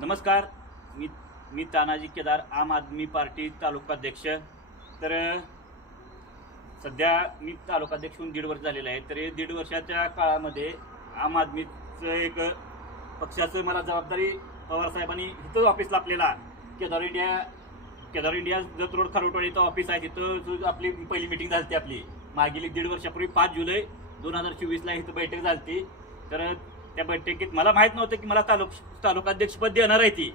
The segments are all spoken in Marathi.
नमस्कार. मी मी तानाजी केदार आम आदमी पार्टी तालुकाध्यक्ष. तर सध्या मी तालुकाध्यक्ष होऊन दीड वर्ष झालेलं आहे. तर हे दीड वर्षाच्या काळामध्ये आम आदमीचं एक पक्षाचं मला जबाबदारी पवारसाहेबांनी इथं ऑफिसला आपल्याला Kedar India Kedar India Jath road Kharotwadi इथं ऑफिस आहे. तिथं आपली पहिली मिटिंग झाली आपली. मागील दीड वर्षापूर्वी पाच जुलै दोन हजार चोवीसला इथं बैठक झाली तर त्या बैठकीत मला माहीत नव्हतं की मला तालुक तालुकाध्यक्षपद देणार आहे ती.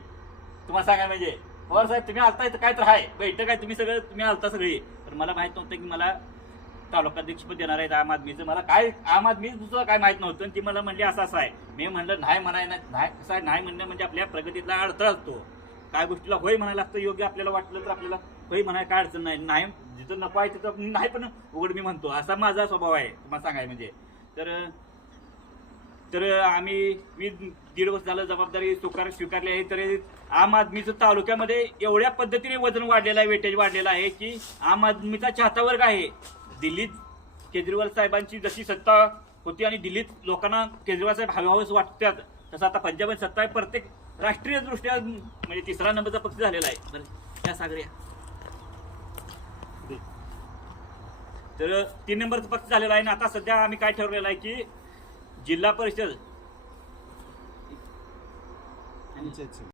तुम्हाला सांगा म्हणजे पवार साहेब तुम्ही आलता इथं काय तर आहे बैठक आहे तुम्ही सगळं तुम्ही आलता सगळी. तर मला माहीत नव्हतं की मला तालुकाध्यक्षपद देणार आहेत आम आदमीचं मला काय आम आदमीच दुसरं काय माहीत नव्हतं ती मला म्हणली असं असं आहे. मी म्हणलं नाही म्हणाय नाही नाही कसं आहे नाही म्हणणं म्हणजे आपल्या प्रगतीतला अडथळा असतो. काय गोष्टीला होय म्हणायला लागतं योग्य आपल्याला वाटलं तर आपल्याला होय म्हणाय काय अडचण नाही. नाही जिथं नको आहे तिथं नाही पण उघड मी म्हणतो. असा माझा स्वभाव आहे. तुम्हाला सांगाय म्हणजे. तर तर आम्ही मी दीड वर्ष झालं जबाबदारी स्वीकार स्वीकारली आहे. तर आम आदमीचं तालुक्यामध्ये एवढ्या पद्धतीने वजन वाढलेलं आहे वेटेज वाढलेलं आहे की आम आदमीचा चाहता वर्ग आहे. दिल्लीत केजरीवाल साहेबांची जशी सत्ता होती आणि दिल्लीत लोकांना केजरीवाल साहेब हवेहवेच वाटतात तसं आता पंजाबमध्ये सत्ता आहे. प्रत्येक राष्ट्रीय दृष्ट्या म्हणजे तिसरा नंबरचा पक्ष झालेला आहे. बरं त्या सागऱ्या तर तीन नंबरचा पक्ष झालेला आहे आणि आता सध्या आम्ही काय ठरवलेलं आहे की जिल्हा परिषद.